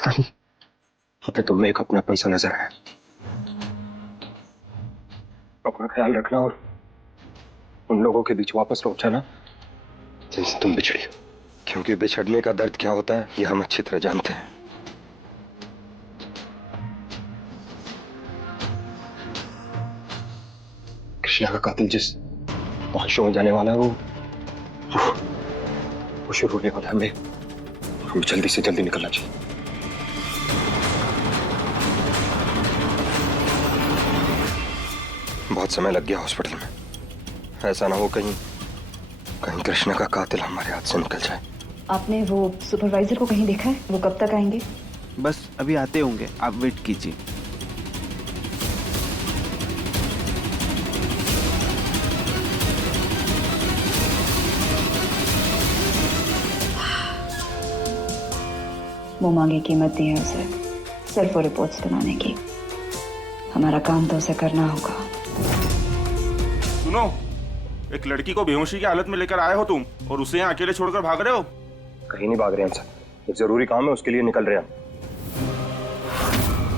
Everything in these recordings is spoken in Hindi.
पता नहीं हमें तुम में एक अपना पैसा नजर आया। अपना ख्याल रखना और उन लोगों के बीच वापस लौट जाना जिनसे तुम बिछड़ी, क्योंकि बिछड़ने का दर्द क्या होता है ये हम अच्छी तरह जानते हैं। कृष्णा का कातिल जिस पहुंचों में जाने वाला है वो शुरू होने वाला है। हमें जल्दी से जल्दी निकलना चाहिए। बहुत समय लग गया हॉस्पिटल में, ऐसा ना हो कहीं कृष्णा का कातिल हमारे हाथ से निकल जाए। आपने वो सुपरवाइजर को कहीं देखा है? वो कब तक आएंगे? बस अभी आते होंगे, आप वेट कीजिए। वो मांगे कीमत दी है उसे, सिर्फ वो रिपोर्ट्स बनाने की। हमारा काम तो उसे करना होगा। सुनो, एक लड़की को बेहोशी की हालत में लेकर आए हो तुम और उसे यहाँ अकेले छोड़कर भाग रहे हो। कहीं नहीं भाग रहे हम सर, एक जरूरी काम है उसके लिए निकल रहे हैं।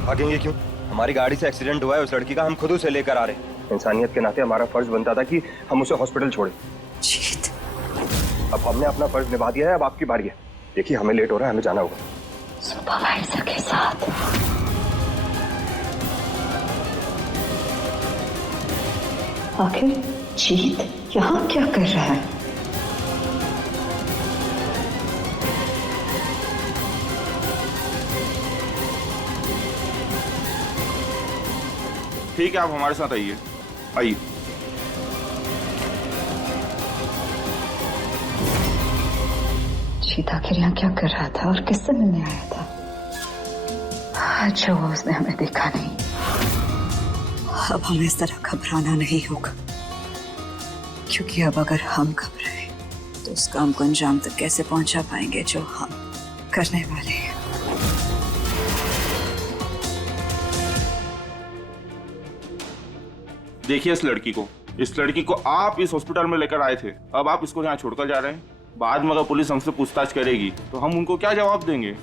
भागेंगे क्यों? हमारी गाड़ी से एक्सीडेंट हुआ है उस लड़की का, हम खुद उसे लेकर आ रहे हैं। इंसानियत के नाते हमारा फर्ज बनता था कि हम उसे हॉस्पिटल छोड़े। जीत, अब हमने अपना फर्ज निभा दिया है, अब आपकी बारी है। देखिए हमें लेट हो रहा है, हमें जाना होगा। सुपरवाइजर के साथ आखिर जीत यहाँ क्या कर रहा है? ठीक है, आप हमारे साथ आइए। आइए। जीत आखिर यहाँ क्या कर रहा था और किससे मिलने आया था? अच्छा वो उसने हमें देखा नहीं। अब हमें इस तरह घबराना नहीं होगा, क्योंकि अब अगर हम घबराए तो उस काम को अंजाम तक कैसे पहुंचा पाएंगे जो हम करने वाले हैं। देखिए इस लड़की को आप इस हॉस्पिटल में लेकर आए थे, अब आप इसको यहाँ छोड़कर जा रहे हैं। बाद में अगर पुलिस हमसे पूछताछ करेगी तो हम उनको क्या जवाब देंगे?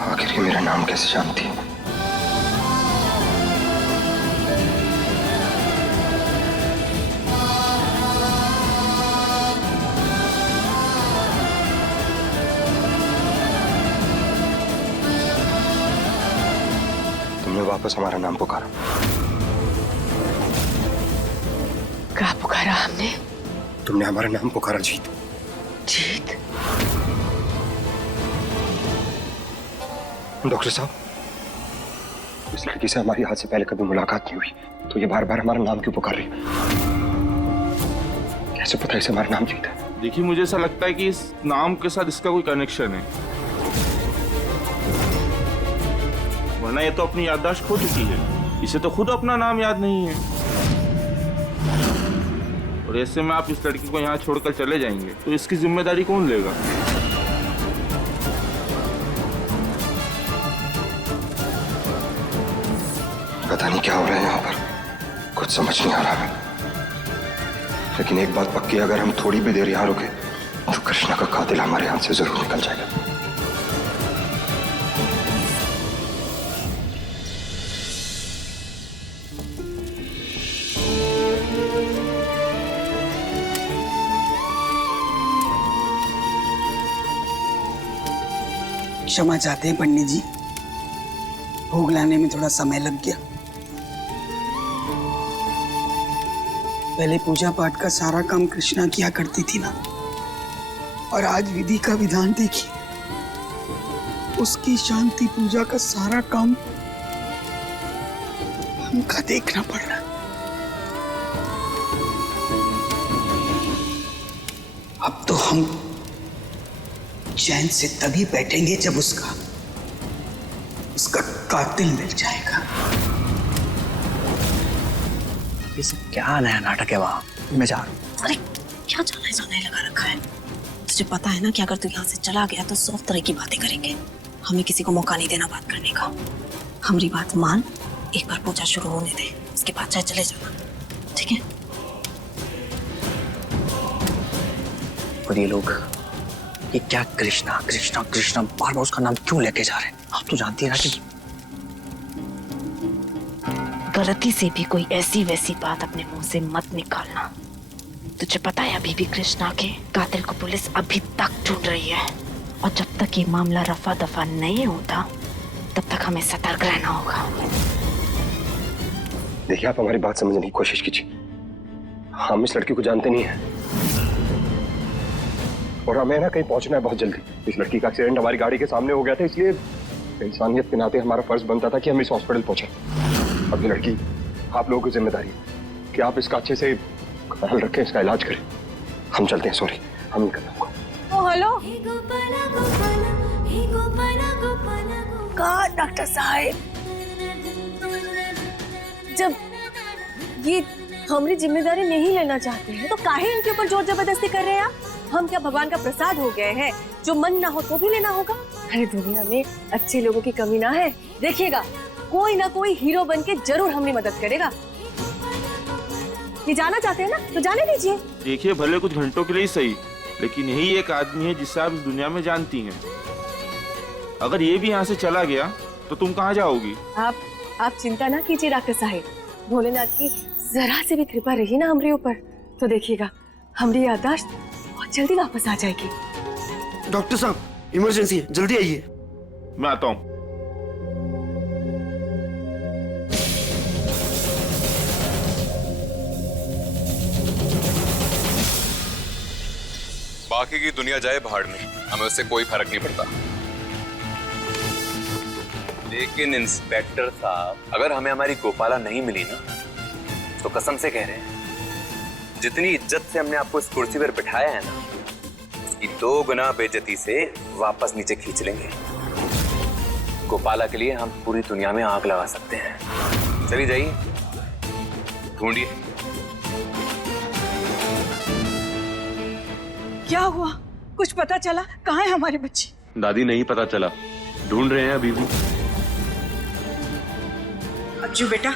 आखिर ये मेरा नाम कैसे जानती है? तुमने वापस हमारा नाम पुकारा। क्या पुकारा हमने? तुमने हमारा नाम पुकारा जीत। जीत? डॉक्टर साहब, इस लड़की से हमारी आज से पहले कभी मुलाकात नहीं हुई, तो ये बार बार हमारा नाम क्यों पुकार रही है? कैसे पता इसे हमारा नाम जीत है? देखिए मुझे ऐसा लगता है कि इस नाम के साथ इसका कोई कनेक्शन है, वरना ये तो अपनी याददाश्त खो चुकी है। इसे तो खुद अपना नाम याद नहीं है, और ऐसे में आप इस लड़की को यहाँ छोड़कर चले जाएंगे तो इसकी जिम्मेदारी कौन लेगा? पता नहीं क्या हो रहा है यहाँ पर, कुछ समझ नहीं आ रहा है। लेकिन एक बात पक्की है, अगर हम थोड़ी भी देर यहाँ रुके तो कृष्णा का कातिल हमारे हाथ से जरूर निकल जाएगा। क्षमा चाहते हैं पंडित जी, भोग लाने में थोड़ा समय लग गया। पहले पूजा पाठ का सारा काम कृष्णा किया करती थी ना, और आज विधि का विधान देखिए, उसकी शांति पूजा का सारा काम हमका देखना पड़ रहा है। अब तो हम चैन से तभी बैठेंगे जब उसका कातिल मिल जाएगा। ये सब क्या नया नाटक है वहां? मैं जा रहा हूँ। अरे क्या जाना जाने लगा रखा है? तुझे पता है ना कि अगर तू यहाँ से चला गया तो 100 तरह की बातें करेंगे। हमें किसी को मौका नहीं देना बात करने का। हमारी बात मान, एक बार पूजा शुरू होने दे, उसके बाद चाहे चले जाना, ठीक है? और ये लोग, ये क्या कृष्णा कृष्णा कृष्णा बार बार उसका नाम क्यों लेके जा रहे हैं? आप तो जानती है ना कि गलती से भी कोई ऐसी वैसी बात अपने मुंह से मत निकालना। तुझे पता है अभी भी कृष्णा के कातिल को पुलिस अभी तक ढूंढ रही है, और जब तक ये मामला रफा दफा नहीं होता तब तक हमें सतर्क रहना होगा। देखिए, आप हमारी बात समझने की कोशिश कीजिए। हम इस लड़की को जानते नहीं हैं, और हमें ना कहीं पहुंचना है बहुत जल्दी। इस लड़की का एक्सीडेंट हमारी गाड़ी के सामने हो गया था, इसलिए इंसानियत के नाते हमारा फर्ज बनता था कि हम इस हॉस्पिटल पहुंचे। अब ये लड़की आप लोगों की जिम्मेदारी है कि आप इसका अच्छे से ख्याल रखें, इसका इलाज करें। हम चलते हैं, सॉरी, हम नहीं करना होगा। ओ हेलो, कहा डॉक्टर साहब, जब ये हमारी जिम्मेदारी नहीं लेना चाहते हैं तो काहे इनके ऊपर जोर जबरदस्ती कर रहे हैं आप? हम क्या भगवान का प्रसाद हो गए हैं जो मन ना हो तो भी लेना होगा? अरे दुनिया में अच्छे लोगों की कमी ना है। देखिएगा, कोई ना कोई हीरो बन के जरूर हमारी मदद करेगा। ये जाना चाहते हैं ना तो जाने दीजिए। देखिए, भले कुछ घंटों के लिए ही सही, लेकिन यही एक आदमी है जिसे आप इस दुनिया में जानती हैं। अगर ये भी यहाँ से चला गया तो तुम कहाँ जाओगी? आप चिंता ना कीजिए डॉक्टर साहब, भोलेनाथ की जरा से भी कृपा रही ना हमारे ऊपर तो देखिएगा हमारी याददाश्त बहुत जल्दी वापस आ जाएगी। डॉक्टर साहब, इमरजेंसी है, जल्दी आइए। मैं आता हूँ। बाकी की दुनिया जाए भाड़ में, हमें उससे कोई फर्क नहीं पड़ता। लेकिन इंस्पेक्टर साहब, अगर हमें हमारी गोपाला नहीं मिली ना, तो कसम से कह रहे हैं, जितनी इज्जत से हमने आपको इस कुर्सी पर बिठाया है ना, उसकी 2 गुना बेइज्जती से वापस नीचे खींच लेंगे। गोपाला के लिए हम पूरी दुनिया में आग लगा सकते हैं। चलिए जाइए, ढूंढिए। क्या हुआ? कुछ पता चला? कहाँ है हमारी बच्ची? दादी, नहीं पता चला, ढूंढ रहे हैं अभी भी। अज्जू बेटा,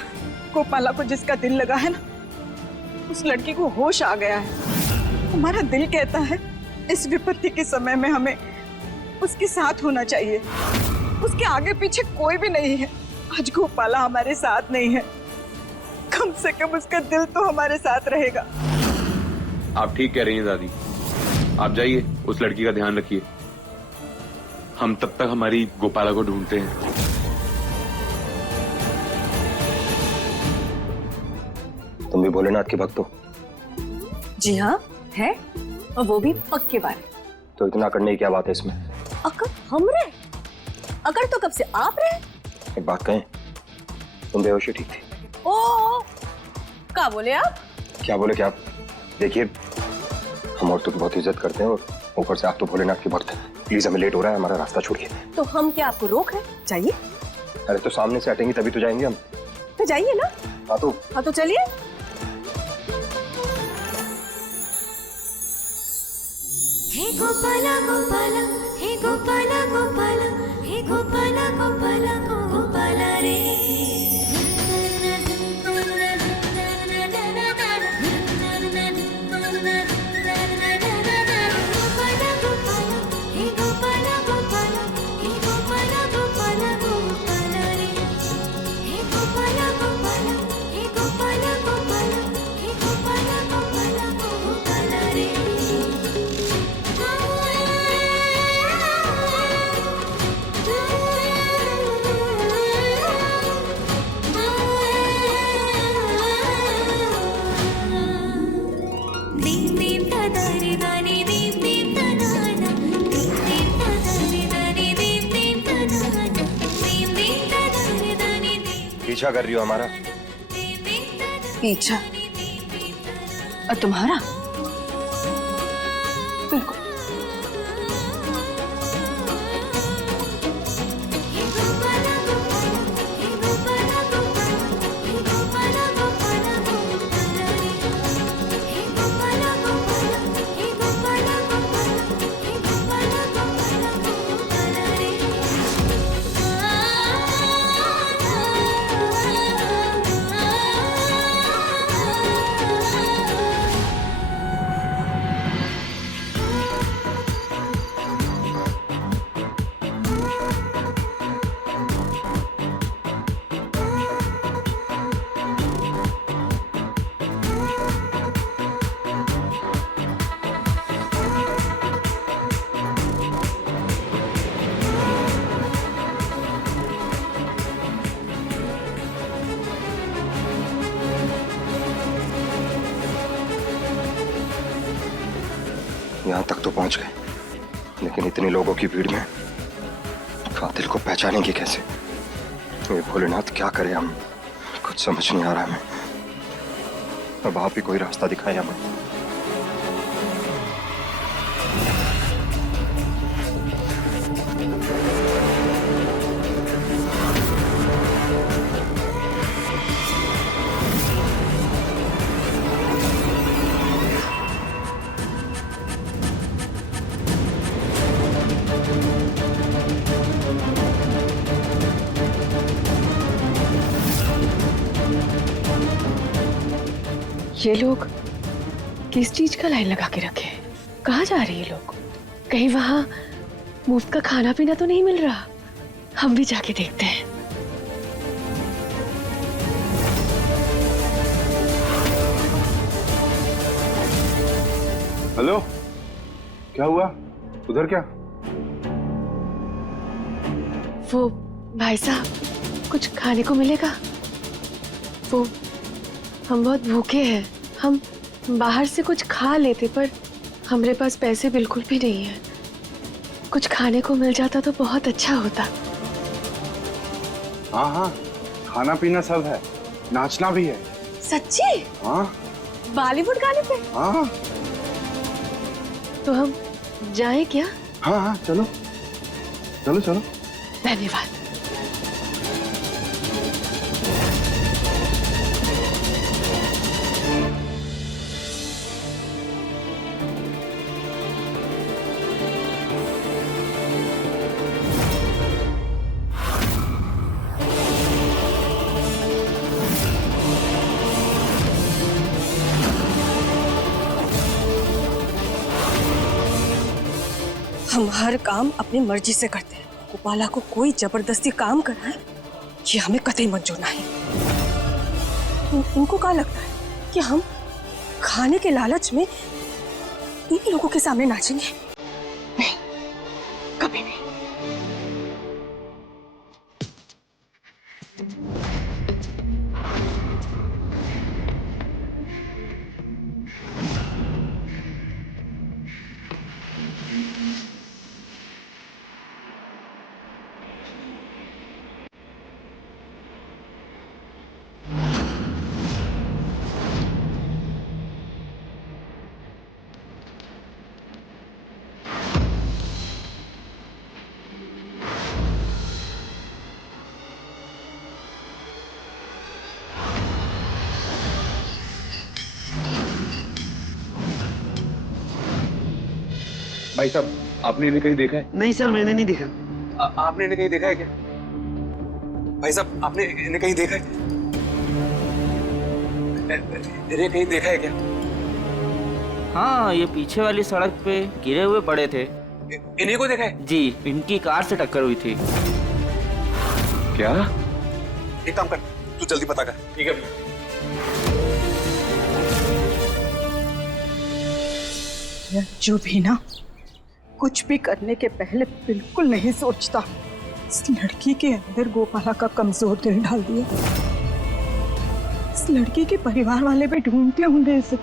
गोपाला को जिसका दिल लगा है ना, उस लड़की को होश आ गया है। हमारा दिल कहता है इस विपत्ति के समय में हमें उसके साथ होना चाहिए। उसके आगे पीछे कोई भी नहीं है। आज गोपाला हमारे साथ नहीं है, कम से कम उसका दिल तो हमारे साथ रहेगा। आप ठीक कह रही हैं दादी, आप जाइए, उस लड़की का ध्यान रखिए। हम तब तक हमारी गोपाला को ढूंढते हैं। तुम भी भोलेनाथ के भक्त हो? जी हाँ, है, और वो भी पक्के बारे। तो इतना करने की क्या बात है इसमें? अगर हम रहे, अगर तो कब से आप रहे। एक बात कहें, तुम बेहोशी ठीक थी। ओ, क्या बोले आप? क्या बोले क्या? देखिए, हम औरतों की बहुत इज्जत करते हैं, और ऊपर से आप तो भोलेनाथ के भक्त हैं। प्लीज, हमें लेट हो रहा है, हमारा रास्ता छोड़िए। तो हम क्या आपको रोक है? जाइए। अरे तो सामने से हटेंगे तभी तो जाएंगे हम। तो जाइए ना। हाँ तो चलिए। हे गोपाला गोपाला, हे गोपाला गोपाला, हे गोपाला गोपाला गोपाला रे। पीछा कर रही हो हमारा? पीछा? और तुम्हारा? बिल्कुल। यहां तक तो पहुंच गए, लेकिन इतने लोगों की भीड़ में कातिल को पहचानेंगे कैसे? ये भोलेनाथ क्या करे, हम कुछ समझ नहीं आ रहा हमें। अब आप ही कोई रास्ता दिखाए हमें। ये लोग किस चीज का लाइन लगा के रखे हैं? कहाँ जा रहे हैं ये लोग? कहीं वहां मुफ्त का खाना पीना तो नहीं मिल रहा? हम भी जाके देखते हैं। हेलो, क्या हुआ? उधर क्या? वो भाई साहब, कुछ खाने को मिलेगा? वो हम बहुत भूखे हैं। हम बाहर से कुछ खा लेते, पर हमारे पास पैसे बिल्कुल भी नहीं है। कुछ खाने को मिल जाता तो बहुत अच्छा होता। हाँ हाँ, खाना पीना सब है, नाचना भी है। सच्ची? हाँ। बॉलीवुड गाने पे? हाँ। तो हम जाएं क्या? हाँ हाँ, चलो चलो चलो। धन्यवाद। हम हर काम अपनी मर्जी से करते हैं। गोपाला को कोई जबरदस्ती काम कराए, ये हमें कतई मंजूर नहीं। इनको क्या लगता है कि हम खाने के लालच में इन लोगों के सामने नाचेंगे? नहीं, कभी नहीं। भाई साहब, आपने इन्हें कहीं देखा है? नहीं सर, मैंने नहीं देखा। आपने इन्हें कहीं देखा है क्या? भाई साहब, आपने इन्हें कहीं देखा है? इन्हें कहीं देखा है क्या? हाँ, ये पीछे वाली सड़क पे गिरे हुए पड़े थे। इन्हीं को देखा है? जी, इनकी कार से टक्कर हुई थी। क्या? एक काम कर, तू जल्दी पता कर। ठीक है भैया। जो भी ना, कुछ भी करने के पहले बिल्कुल नहीं सोचता। इस लड़की के अंदर गोपाला का कमजोर दिल डाल दिया। इस लड़की के परिवार वाले भी ढूंढते होंगे इसे।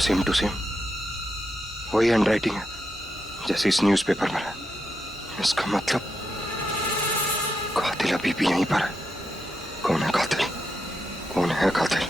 सेम टू सेम वही हैंडराइटिंग है जैसे इस न्यूज़पेपर में है। इसका मतलब कातिल अभी भी यहीं पर है। कौन है कातिल? कौन है कातिल?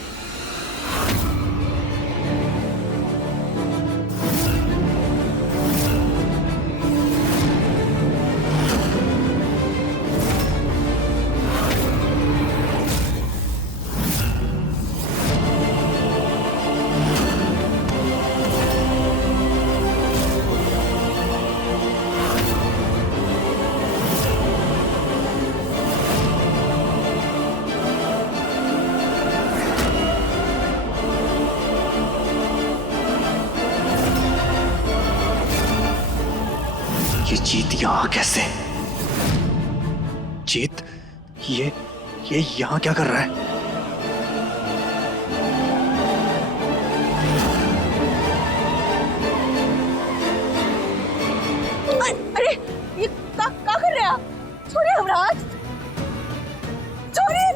ये जीत यहाँ कैसे? जीत ये यहाँ क्या कर रहा है? अरे ये का कर रहे आप? छोड़िए हमराज, छोड़िए।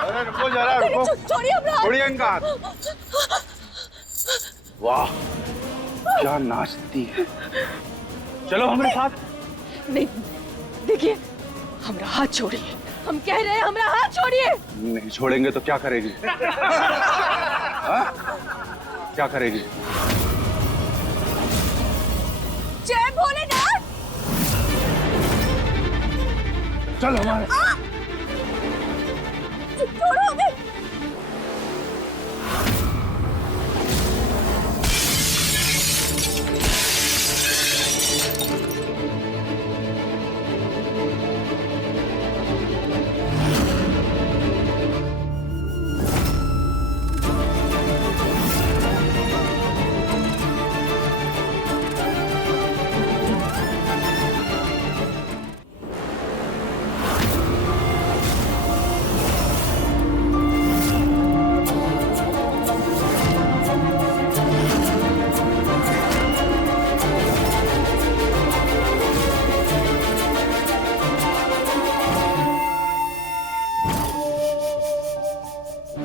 अरे रुको जरा, रुको। छोड़िए हमराज, छोड़िए इनका हाथ। वाह, क्या नाचती है। चलो हमारे साथ। नहीं, देखिए, हमारा हाथ छोड़िए। हम कह रहे हैं हमारा हाथ छोड़िए। नहीं छोड़ेंगे तो क्या करेगी? हाँ? क्या करेगी? जय भोलेनाथ। चल हमारे। छोड़ो हमें।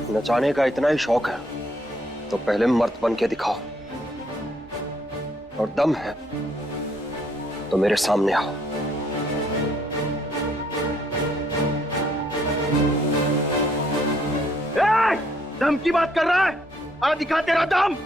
नचाने का इतना ही शौक है तो पहले मर्द बन के दिखाओ, और दम है तो मेरे सामने आओ। दम की बात कर रहा है? आ दिखा तेरा दम।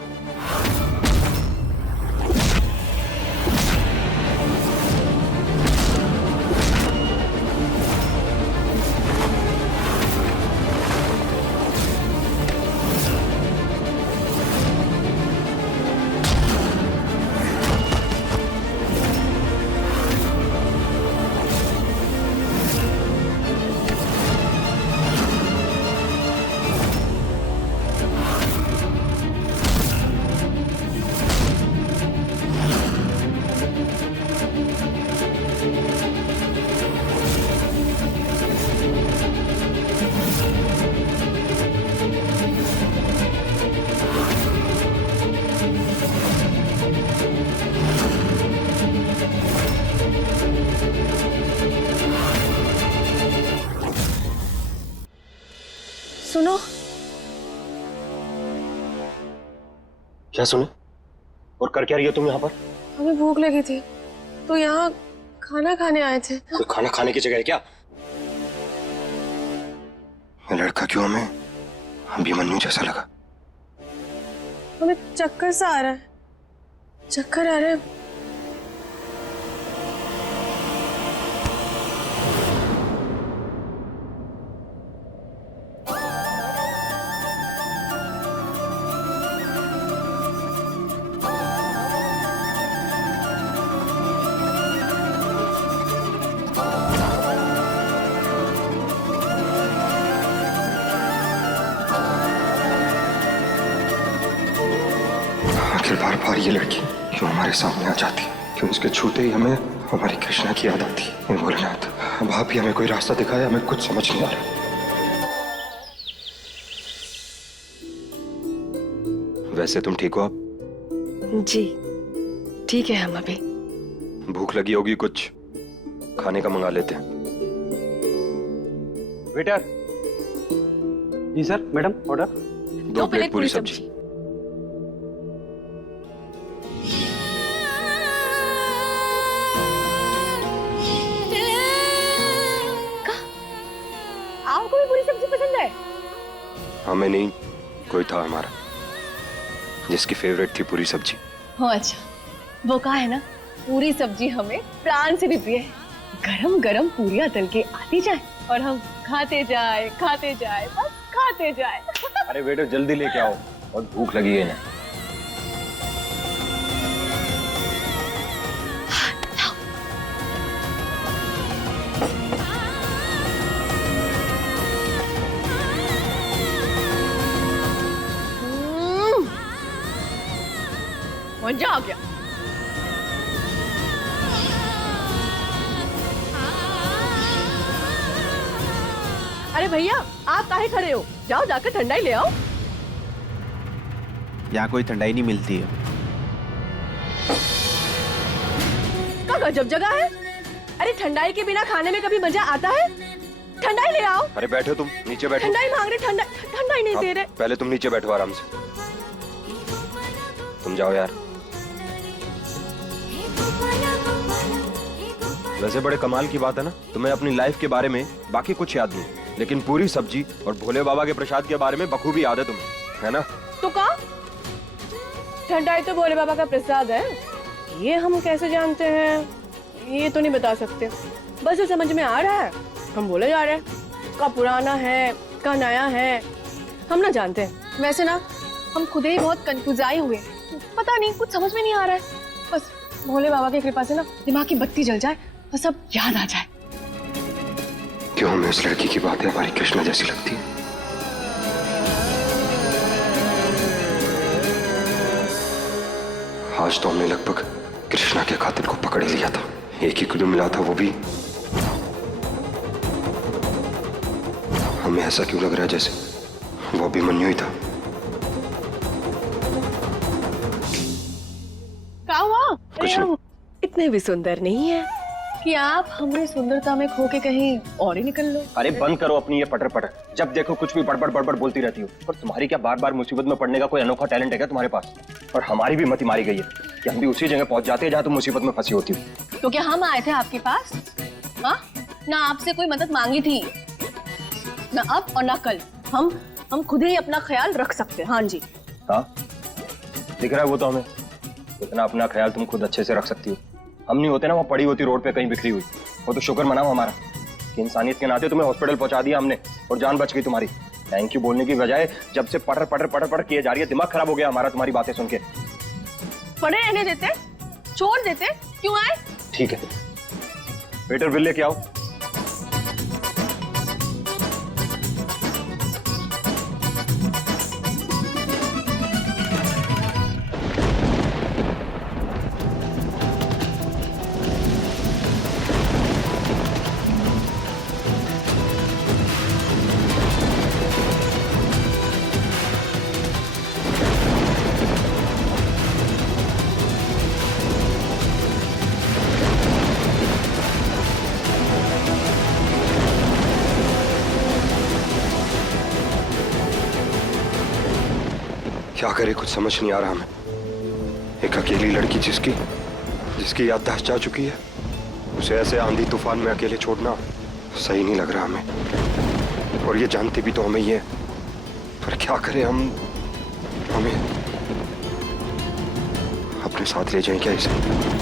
सुनो, क्या सुने? और कर क्या रही हो तुम यहाँ पर? हमें भूख लगी थी तो यहाँ खाना खाने आए थे। कोई खाना खाने की जगह है क्या? ये लड़का क्यों हमें अभिमन्यु जैसा लगा? हमें चक्कर सा आ रहा है, चक्कर आ रहा है। बार बार ये लड़की क्यों हमारे सामने आ जाती? क्यों उसके छूते ही हमें हमारी कृष्णा की याद आती? ये भोलेनाथ, अब आप ही हमें कोई रास्ता दिखाए, हमें कुछ समझ नहीं आ रहा। वैसे तुम ठीक हो? आप जी ठीक है, हम अभी। भूख लगी होगी, कुछ खाने का मंगा लेते हैं। वेटर। जी सर, मैडम ऑर्डर। 2 प्लेट पूरी सब्जी। आपको भी पूरी सब्जी पसंद है? हमें नहीं, कोई था हमारा जिसकी फेवरेट थी पूरी सब्जी। हो अच्छा, वो कहा है ना, पूरी सब्जी हमें प्राण से भी प्रिय है। गरम गरम पूरियां तल के आती जाए और हम खाते जाए बस खाते जाए। अरे वेटर जल्दी लेके आओ, बहुत भूख लगी है ना। मजा आ गया। अरे भैया, आप काहे खड़े हो? जाओ जाकर ठंडाई ले आओ। यहाँ कोई ठंडाई नहीं मिलती है। का गजब जगह है। अरे ठंडाई के बिना खाने में कभी मजा आता है? ठंडाई ले आओ। अरे बैठो तुम, नीचे बैठो। ठंडाई मांग रहे, ठंडाई नहीं दे रहे। पहले तुम नीचे बैठो आराम से। तुम जाओ यार। वैसे बड़े कमाल की बात है ना, तुम्हें अपनी लाइफ के बारे में बाकी कुछ याद नहीं, लेकिन पूरी सब्जी और भोले बाबा के प्रसाद के बारे में बखूबी याद है तुम्हें, है ना? तो का? ठंडाई तो भोले बाबा का प्रसाद है, ये हम कैसे जानते हैं ये तो नहीं बता सकते। बस ये समझ में आ रहा है, हम बोले जा रहे हैं। का पुराना है, का नया है, हम ना जानते हैं। वैसे ना हम खुद ही बहुत कंफ्यूजाई हुए, पता नहीं, कुछ समझ में नहीं आ रहा है। बस भोले बाबा की कृपा से ना दिमाग की बत्ती जल जाए, बस सब याद आ जाए। क्यों हमें इस लड़की की बातें हमारी कृष्णा जैसी लगती है? आज तो हमने लगभग कृष्णा के कातिल को पकड़ लिया था। एक ही क्लू मिला था, वो भी। हमें ऐसा क्यों लग रहा है जैसे वो अभिमन्यु ही था? क्या हुआ? कुछ नहीं। इतने भी सुंदर नहीं है कि आप हमारी सुंदरता में खो के कहीं और ही निकल लो। अरे बंद करो अपनी ये पटर पटर, जब देखो कुछ भी बड़बड़ बड़बड़ बोलती रहती हो। पर तुम्हारी क्या बार बार मुसीबत में पड़ने का कोई अनोखा टैलेंट है क्या तुम्हारे पास? और हमारी भी मति मारी गई है कि हम भी उसी जगह पहुंच जाते हैं जहां तुम मुसीबत में फंसी होती हो। तो क्या हम आए थे आपके पास? हाँ, ना आपसे कोई मदद मांगी थी, ना अब और ना कल। हम खुद ही अपना ख्याल रख सकते हैं। हाँ जी। हाँ, दिख रहा है वो तो हमें। इतना अपना ख्याल तुम खुद अच्छे से रख सकती हो। हम नहीं होते ना, वो पड़ी होती रोड पे कहीं बिखरी हुई। वो तो शुक्र मनाओ हमारा कि इंसानियत के नाते तुम्हें हॉस्पिटल पहुंचा दिया हमने और जान बच गई तुम्हारी। थैंक यू बोलने की बजाय जब से पटर पटर पटर पटर किए जा रही है, दिमाग खराब हो गया हमारा तुम्हारी बातें सुन के। पड़े रहने देते, छोड़ देते, क्यों आए? ठीक है, वेटर बिल लेके आओ। क्या करे, कुछ समझ नहीं आ रहा हमें। एक अकेली लड़की जिसकी याददाश्त जा चुकी है, उसे ऐसे आंधी तूफान में अकेले छोड़ना सही नहीं लग रहा हमें। और ये जानते भी तो हमें ही है, पर क्या करें हम। हमें अपने साथ ले जाएं क्या इसे?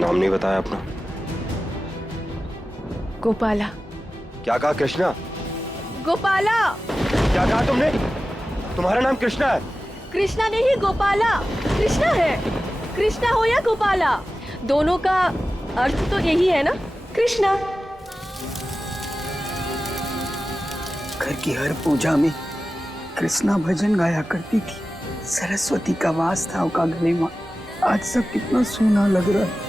नाम नहीं बताया अपना। गोपाला। क्या कहा? कृष्णा? गोपाला। क्या कहा तुमने? तुम्हारा नाम कृष्णा है? कृष्णा नहीं, गोपाला। कृष्णा है। कृष्णा हो या गोपाला, दोनों का अर्थ तो यही है ना, कृष्णा। घर की हर पूजा में कृष्णा भजन गाया करती थी। सरस्वती का वास था उनका गले में। आज सब कितना सोना लग रहा है।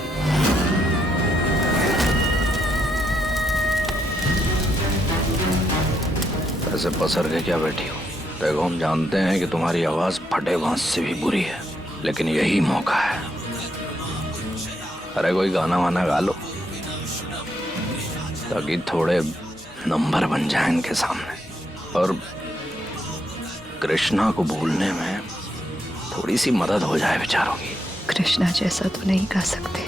ऐसे पसर के क्या बैठी हो? देखो, हम जानते हैं कि तुम्हारी आवाज फटे बांस से भी बुरी है, लेकिन यही मौका है। अरे कोई गाना वाना गा लो ताकि थोड़े नंबर बन जाए इनके सामने, और कृष्णा को भूलने में थोड़ी सी मदद हो जाए बेचारों की। कृष्णा जैसा तो नहीं गा सकते,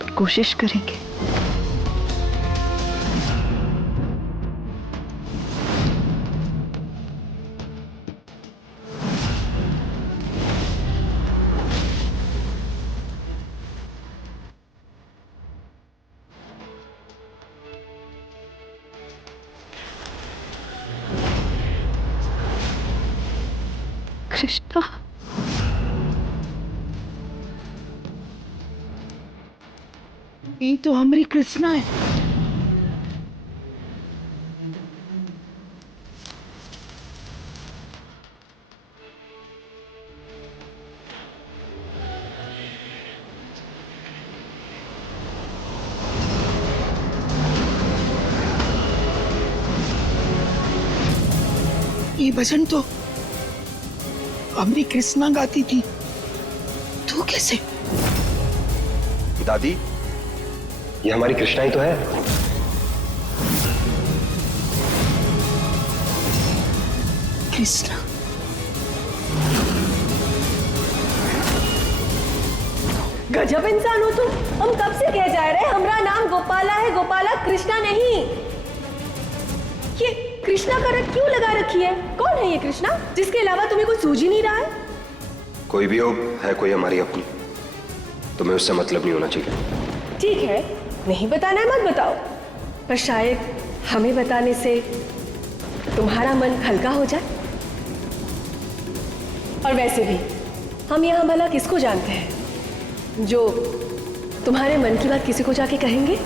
पर कोशिश करेंगे। कृष्णा, ये तो हमारी कृष्णा है। ये भजन तो हमारी कृष्णा गाती थी। तू कैसे? दादी, ये हमारी कृष्णा ही तो है। कृष्णा? गजब इंसान हो तुम। हम कब से कह जा रहे हैं हमारा नाम गोपाला है, गोपाला, कृष्णा नहीं। ये कृष्णा का रट क्यों लगा रखी है? कौन है ये कृष्णा जिसके अलावा तुम्हें कुछ सूझ ही नहीं रहा है? कोई भी हो, है कोई हमारी अपनी, तुम्हें उससे मतलब नहीं होना चाहिए। ठीक है, नहीं बताना है मत बताओ, पर शायद हमें बताने से तुम्हारा मन हल्का हो जाए। और वैसे भी हम यहाँ भला किसको जानते हैं जो तुम्हारे मन की बात किसी को जाके कहेंगे?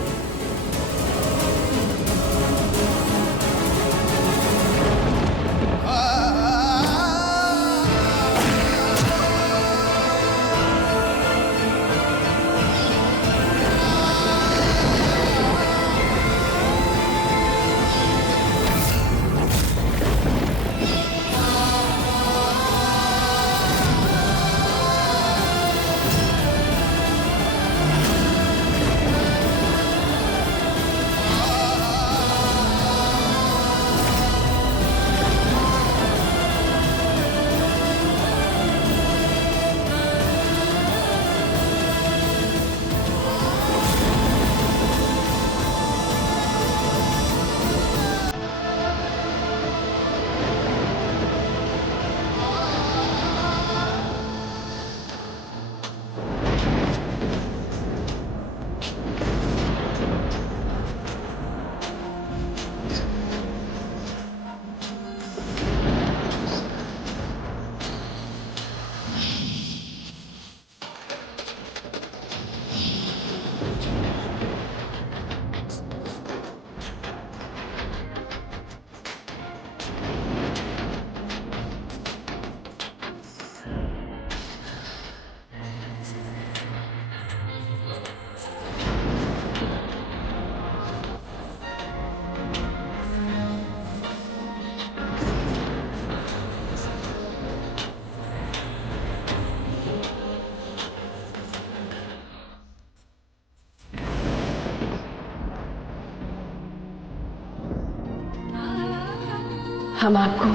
हम आपको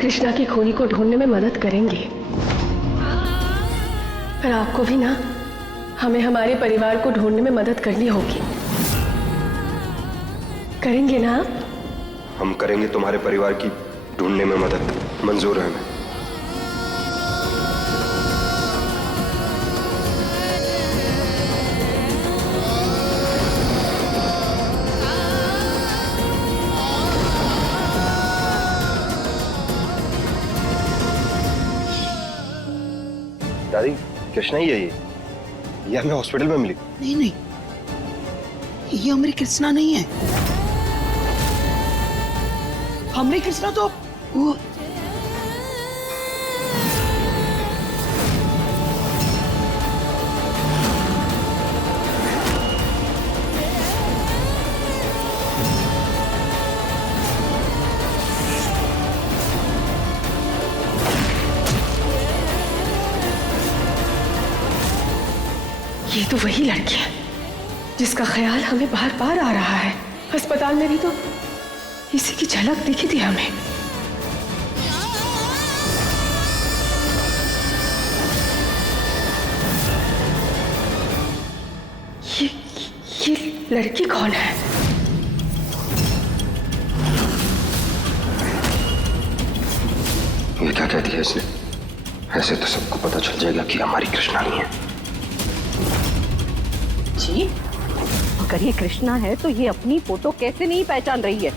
कृष्णा की खोनी को ढूंढने में मदद करेंगे, पर आपको भी ना हमें हमारे परिवार को ढूंढने में मदद करनी होगी। करेंगे ना आप? हम करेंगे तुम्हारे परिवार की ढूंढने में मदद, मंजूर है हमें। कृष्णा ही है ये हमें हॉस्पिटल में मिली। नहीं नहीं, ये हमारी कृष्णा नहीं है। हमारी कृष्णा तो वो ये तो वही लड़की है जिसका ख्याल हमें बार बार आ रहा है। अस्पताल में भी तो इसी की झलक दिखी थी हमें। ये लड़की कौन है? ये क्या कह दिया इसने? ऐसे तो सबको पता चल जाएगा कि हमारी कृष्णा नहीं है। जी, अगर ये कृष्णा है तो ये अपनी फोटो कैसे नहीं पहचान रही है?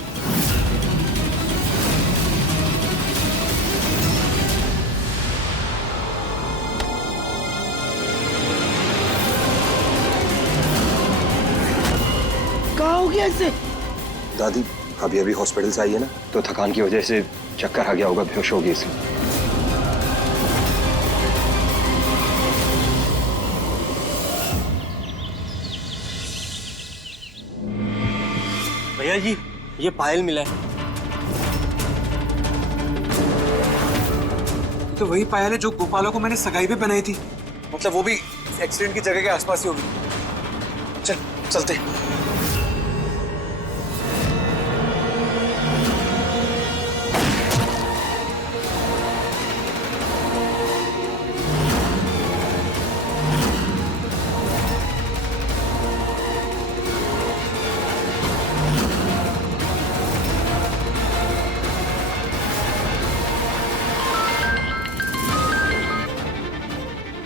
क्या हो गया इससे? दादी अभी अभी हॉस्पिटल से आई है ना, तो थकान की वजह से चक्कर आ गया होगा, बेहोश हो गई इसलिए। भैया जी, ये पायल मिला है। तो वही पायल है जो गोपाला को मैंने सगाई पे बनाई थी। मतलब वो भी एक्सीडेंट की जगह के आसपास ही होगी। चलते हैं।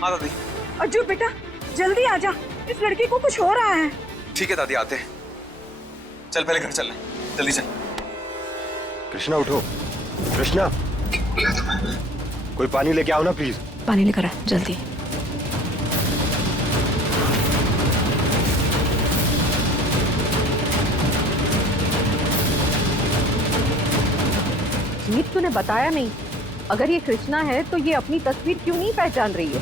हाँ दादी। अर्जु बेटा जल्दी आ जा, इस लड़की को कुछ हो रहा है। ठीक है दादी, आते हैं। चल पहले घर चल रहे, जल्दी चल। कृष्णा उठो, कृष्णा कोई पानी लेके आओ ना प्लीज। पानी लेकर आ जल्दी। जीत तूने बताया नहीं, अगर ये कृष्णा है तो ये अपनी तस्वीर क्यों नहीं पहचान रही है?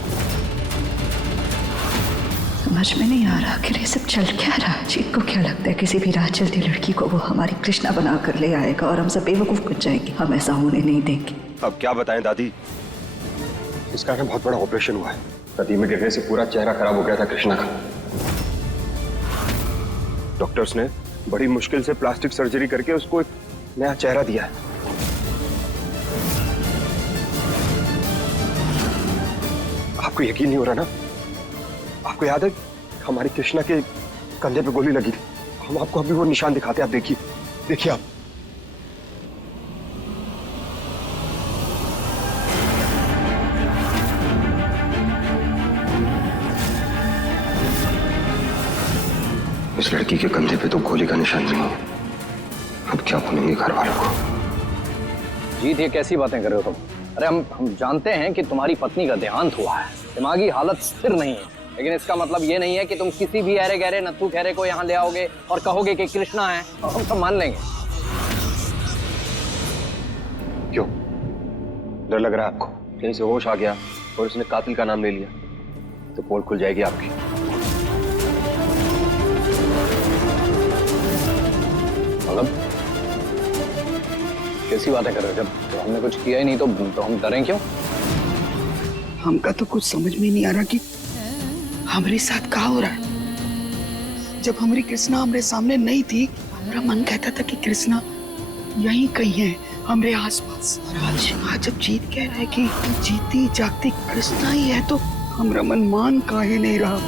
समझ में नहीं आ रहा कि ये सब चल क्या रहा है। जीत को क्या लगता है किसी भी राह चलती लड़की को वो हमारी कृष्णा बना कर ले आएगा और हम सब बेवकूफ बन जाएंगे? हम ऐसा होने नहीं देंगे। अब क्या बताएं दादी, इसका ना बहुत बड़ा ऑपरेशन हुआ है। नदी में गिरने से पूरा चेहरा खराब हो गया था कृष्णा का। डॉक्टर्स ने बड़ी मुश्किल से प्लास्टिक सर्जरी करके उसको एक नया चेहरा दिया है। आपको यकीन नहीं हो रहा ना? आपको याद है हमारी कृष्णा के कंधे पे गोली लगी थी? हम आपको अभी वो निशान दिखाते हैं, आप देखिए, देखिए आप। इस लड़की के कंधे पे तो गोली का निशान नहीं है। अब क्या बोलेंगे घर वालों को? जीत, ये कैसी बातें कर रहे हो तुम? अरे हम जानते हैं कि तुम्हारी पत्नी का देहांत हुआ है, दिमागी हालत स्थिर नहीं है, लेकिन इसका मतलब ये नहीं है कि तुम किसी भी अरे गहरे नत्थू खैरे को यहाँ ले आओगे और कहोगे कि कृष्णा है और हम सब मान लेंगे। क्यों डर लग रहा है आपको? कहीं से होश आ गया और उसने कातिल का नाम ले लिया तो पोल खुल जाएगी आपकी। मतलब कैसी बातें कर रहे हो? जब हमने कुछ किया ही नहीं तो हम डरें क्यों? हमका तो कुछ समझ में नहीं आ रहा कि हमारे साथ क्या हो रहा है। जब हमारी कृष्णा हमारे सामने नहीं थी, हमारा मन कहता था कि कृष्णा यहीं कहीं है हमारे आसपास। और आज जब जीत कह रहा है कि जीती जागती कृष्णा ही है, तो हमारा मन मान काहे नहीं रहा।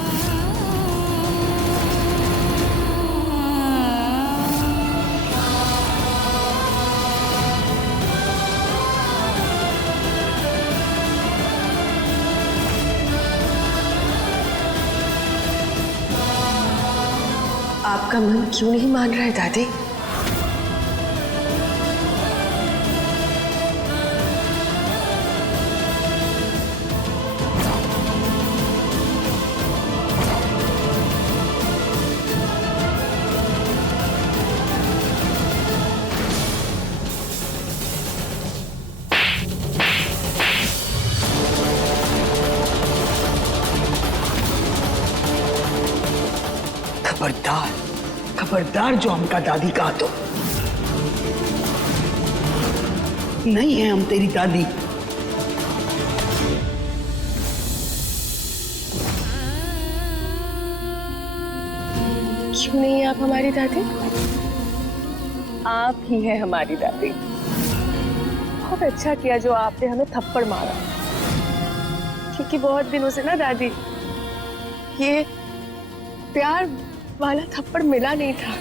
आपका मन क्यों नहीं मान रहा है दादी? खबरदार, खबरदार जो हमका दादी कहा तो नहीं है हम तेरी दादी। क्यों नहीं आप हमारी दादी? आप ही हैं हमारी दादी। बहुत अच्छा किया जो आपने हमें थप्पड़ मारा, क्योंकि बहुत दिनों से ना दादी ये प्यार वाला थप्पड़ मिला नहीं था।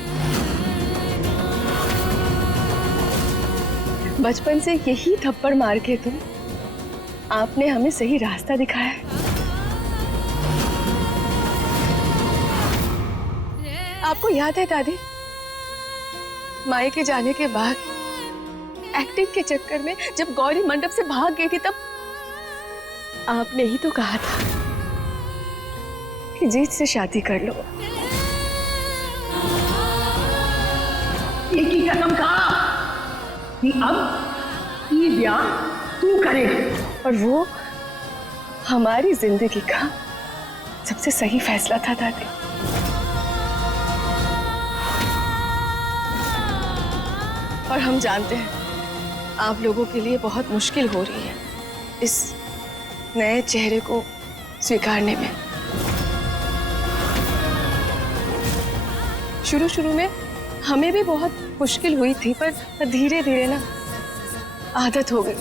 बचपन से यही थप्पड़ मार के तो आपने हमें सही रास्ता दिखाया है। आपको याद है दादी, माए के जाने के बाद एक्टिंग के चक्कर में जब गौरी मंडप से भाग गई थी, तब आपने ही तो कहा था कि जीत से शादी कर लो। एक ही कसम खा कि अब ये ब्याह तू करे, और वो हमारी जिंदगी का सबसे सही फैसला था दादी। और हम जानते हैं आप लोगों के लिए बहुत मुश्किल हो रही है इस नए चेहरे को स्वीकारने में। शुरू शुरू में हमें भी बहुत मुश्किल हुई थी, पर धीरे धीरे ना आदत हो गई।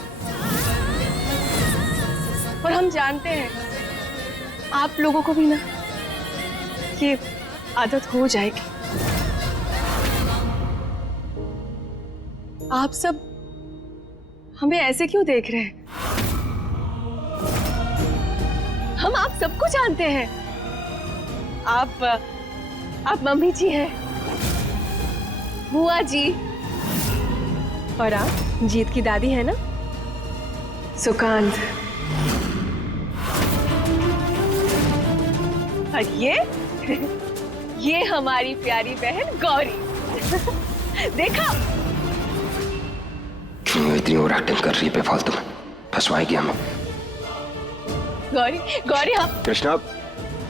और हम जानते हैं आप लोगों को भी ना ये आदत हो जाएगी। आप सब हमें ऐसे क्यों देख रहे हैं? हम आप सबको जानते हैं। आप मम्मी जी हैं, बुआ जी, और आप जीत की दादी है ना, सुकांत। और ये हमारी प्यारी बहन गौरी। देखा क्यों इतनी ओवर एक्टिंग कर रही है बेफालतू में, फंसवाएगी हमें। गौरी गौरी हम कृष्णा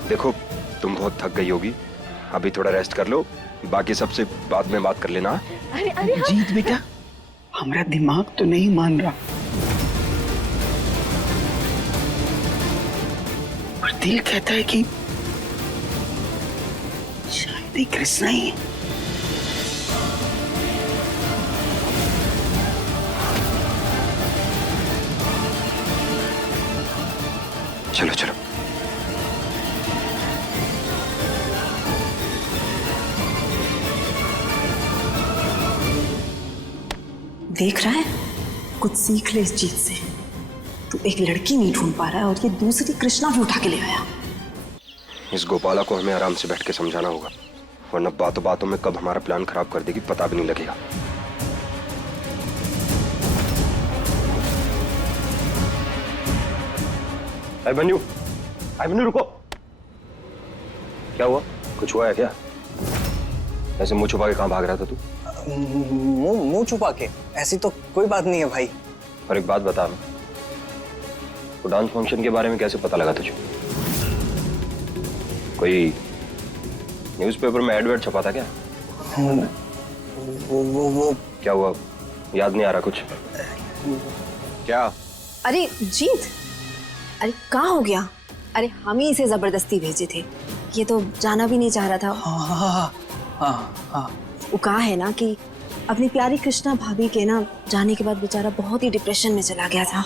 देखो, तुम बहुत थक गई होगी, अभी थोड़ा रेस्ट कर लो, बाकी सबसे बाद में बात कर लेना। अरे अरे जीत बेटा, हमारा दिमाग तो नहीं मान रहा, और दिल कहता है कि शायद ही कृष्णा ही है। चलो चलो। देख रहा है, कुछ सीख ले इस चीज से। तू एक लड़की नहीं ढूंढ पा रहा है और ये दूसरी कृष्णा भी उठा के ले आया। इस गोपाला को हमें आराम से बैठ के समझाना होगा, वरना बातों बातों में कब हमारा प्लान खराब कर देगी पता भी नहीं लगेगा। अभिमन्यु रुको। क्या हुआ? कुछ हुआ है क्या? ऐसे मुंह छुपा के कहाँ भाग रहा था तू? मुंह छुपा के? ऐसी तो कोई बात नहीं है भाई। और एक बात बता, तो डांस फंक्शन के बारे में कैसे पता लगा तुझे? कोई न्यूज़पेपर में एडवर्ट छपा था क्या? वो क्या हुआ? याद नहीं आ रहा कुछ? क्या? अरे जीत, अरे कहाँ हो गया? अरे हम ही इसे जबरदस्ती भेजे थे, ये तो जाना भी नहीं चाह रहा था। हाँ। वो कहा है ना कि अपनी प्यारी कृष्णा भाभी के ना जाने के बाद बेचारा बहुत ही डिप्रेशन में चला गया था,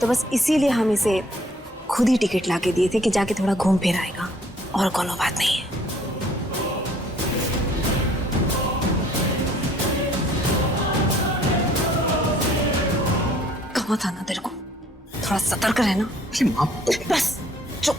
तो बस इसीलिए हम इसे खुद ही टिकट ला के दिए थे कि जाके थोड़ा घूम फिर आएगा, और कोनो बात नहीं है। कहा था ना तेरे को, थोड़ा सतर्क रहना। बस चुप।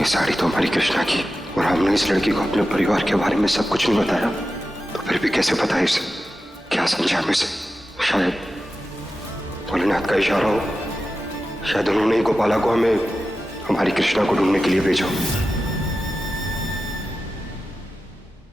ये साड़ी तो हमारी कृष्णा की, और हमने इस लड़की को अपने परिवार के बारे में सब कुछ नहीं बताया, तो फिर भी कैसे पता है इसे? क्या समझा हमें से? शायद भोलेनाथ का इशारा हो, शायद उन्होंने ही गोपाला को हमें हमारी कृष्णा को ढूंढने के लिए भेजा।